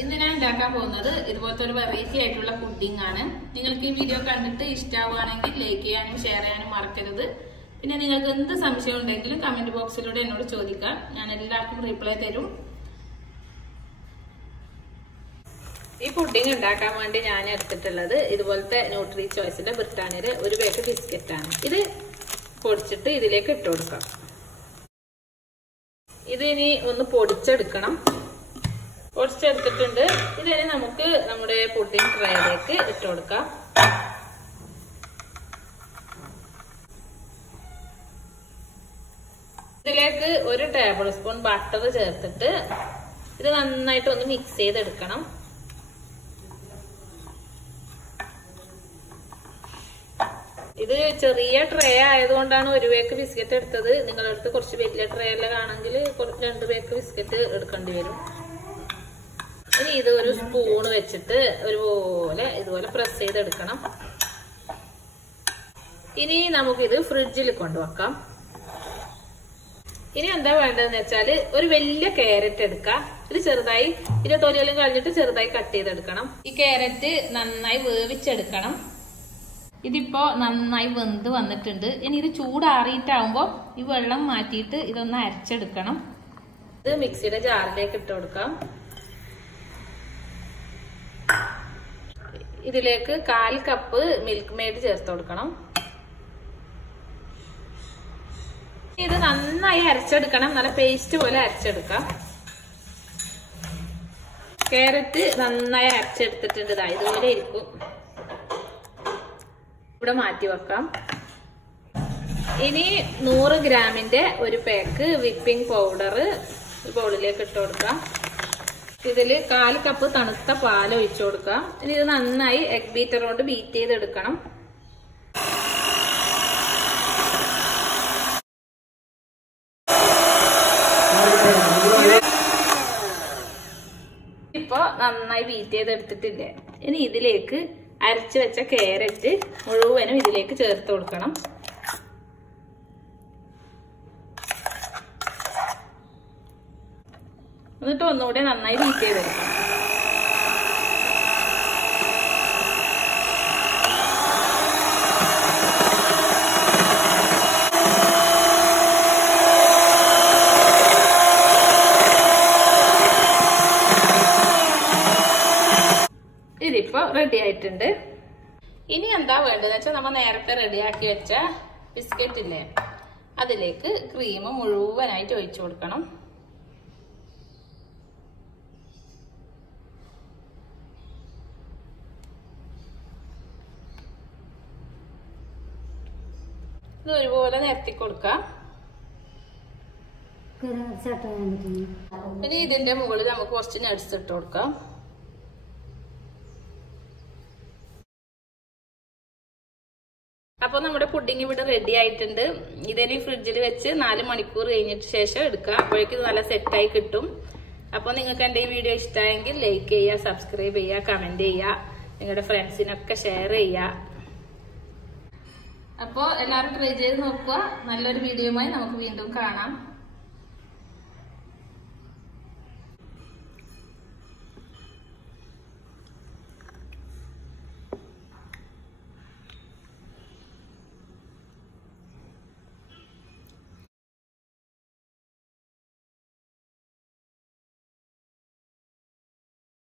ഇന്ന് ഞാൻ ഉണ്ടാക്കാൻ പോകുന്നത് ഇതുപോലത്തെ ഒരു വെറൈറ്റി ആയിട്ടുള്ള പുഡിംഗ് ആണ്. നിങ്ങൾക്ക് ഈ വീഡിയോ കണ്ടിട്ട് ഇഷ്ടമാവുകയാണെങ്കിൽ ലൈക്ക് ചെയ്യാനും ഷെയർ ചെയ്യാനും മറക്കരുത്. പിന്നെ നിങ്ങൾക്ക് എന്ത് സംശയം ഉണ്ടെങ്കിലും കമന്റ് ബോക്സിലൂടെ എന്നോട് ചോദിക്കാം, ഞാൻ എല്ലാവർക്കും റിപ്ലൈ തരും. ഈ പുഡിംഗ് ഉണ്ടാക്കാൻ വേണ്ടി ഞാൻ എടുത്തിട്ടുള്ളത് ഇതുപോലത്തെ ന്യൂട്രി ചോയ്സിന്റെ ബ്രിട്ടാനിയുടെ ഒരു പാക്ക് ബിസ്ക്കറ്റ് ആണ്. ഇത് പൊടിച്ചിട്ട് ഇതിലേക്ക് ഇട്ട് കൊടുക്കാം. ഇത് ഇനി ഒന്ന് പൊടിച്ചെടുക്കണം. പൊടിച്ചെടുത്തിട്ടുണ്ട്. ഇതിന് നമുക്ക് നമ്മുടെ പുഡിംഗ് ട്രേയിലേക്ക് ഇട്ട് കൊടുക്കാം. ഇതിലേക്ക് 1 ടേബിൾ സ്പൂൺ ബട്ടർ ചേർത്തിട്ട് ഇത് നന്നായിട്ട് ഒന്ന് മിക്സ് ചെയ്തെടുക്കണം. ഇത് ചെറിയ ട്രേ ആയതുകൊണ്ടാണ് 1 പേക്ക് ബിസ്ക്കറ്റ് എടുത്തത്. നിങ്ങളുടെ അടുത്ത് കുറച്ച് വലിയ ട്രേ എല്ലാം ആണെങ്കിൽ 2 പേക്ക് ബിസ്ക്കറ്റ് എടുക്കേണ്ടി വരും. ഇനി ഇത് ഒരു സ്പൂണ് വെച്ചിട്ട് ഇതുപോലെ പ്രസ് ചെയ്തെടുക്കണം. ഇനി നമുക്കിത് ഫ്രിഡ്ജിൽ കൊണ്ടുവെക്കാം. ഇനി എന്താ വേണ്ടതെന്ന് വെച്ചാല് ഒരു വലിയ ക്യാരറ്റ് എടുക്കാം. ഇത് ചെറുതായി തൊലിയെല്ലാം കളഞ്ഞിട്ട് ചെറുതായി കട്ട് ചെയ്തെടുക്കണം. ഈ ക്യാരറ്റ് നന്നായി വേവിച്ചെടുക്കണം. ഇതിപ്പോ നന്നായി വെന്ത് വന്നിട്ടുണ്ട്. ഇനി ഇത് ചൂടാറിയിട്ടാവുമ്പോ ഈ വെള്ളം മാറ്റിയിട്ട് ഇതൊന്ന് അരച്ചെടുക്കണം. ഇത് മിക്സിയുടെ ജാറിലേക്ക് ഇട്ട് കൊടുക്കാം. ഇതിലേക്ക് 1/4 കപ്പ് മിൽക്ക് മെയ്ഡ് ചേർത്ത് കൊടുക്കണം. ഇത് നന്നായി അരച്ചെടുക്കണം. നല്ല പേസ്റ്റ് പോലെ അരച്ചെടുക്കാം. ക്യാരറ്റ് നന്നായി അരച്ചെടുത്തിട്ടുണ്ട്. ഇതുപോലെ ഇരിക്കും. ഇവിടെ മാറ്റി വെക്കാം. ഇനി 100 ഗ്രാമിന്റെ ഒരു പാക്ക് വിപ്പിംഗ് പൗഡർ ബൗളിലേക്ക് ഇട്ട് കൊടുക്കാം. ഇതില് 1/4 കപ്പ് തണുത്ത പാൽ ഒഴിച്ചു കൊടുക്കാം. ഇനി ഇത് നന്നായി എഗ് ബീറ്റർ കൊണ്ട് ബീറ്റ് ചെയ്തെടുക്കണം. ഇപ്പൊ നന്നായി ബീറ്റ് ചെയ്തെടുത്തിട്ടില്ലേ. ഇനി ഇതിലേക്ക് അരച്ചു വെച്ച ക്യാരറ്റ് മുഴുവനും ഇതിലേക്ക് ചേർത്ത് കൊടുക്കണം. എന്നിട്ട് ഒന്നുകൂടെ നന്നായി ബീറ്റ് ചെയ്തെടുക്കണം. ഇതിപ്പോ റെഡി ആയിട്ടുണ്ട്. ഇനി എന്താ വേണ്ടതെന്ന് വെച്ചാൽ നമ്മൾ നേരത്തെ റെഡിയാക്കി വെച്ച ബിസ്ക്കറ്റ് ഇല്ലേ, അതിലേക്ക് ക്രീം മുഴുവനായിട്ട് ഒഴിച്ചു കൊടുക്കണം. ഇത് ഒരുപോലെ നിരത്തി കൊടുക്കാം. ഇനി ഇതിന്റെ മുകളിൽ നമുക്ക് കുറച്ച് നട്ട്സ് ഇട്ട് കൊടുക്കാം. അപ്പൊ നമ്മുടെ പുഡിംഗ് ഇവിടെ റെഡി ആയിട്ടുണ്ട്. ഇതിന് ഫ്രിഡ്ജിൽ വെച്ച് 4 മണിക്കൂർ കഴിഞ്ഞിട്ട് ശേഷം എടുക്കുക. അപ്പോഴേക്കും നല്ല സെറ്റായി കിട്ടും. അപ്പൊ നിങ്ങൾക്ക് എന്റെ ഈ വീഡിയോ ഇഷ്ടമായെങ്കിൽ ലൈക്ക് ചെയ്യുക, സബ്സ്ക്രൈബ് ചെയ്യുക, കമന്റ് ചെയ്യുക, നിങ്ങളുടെ ഫ്രണ്ട്സിനൊക്കെ ഷെയർ ചെയ്യുക. അപ്പോൾ എല്ലാവരും ട്രൈ ചെയ്ത് നോക്കുക. നല്ലൊരു വീഡിയോയുമായി നമുക്ക് വീണ്ടും കാണാം.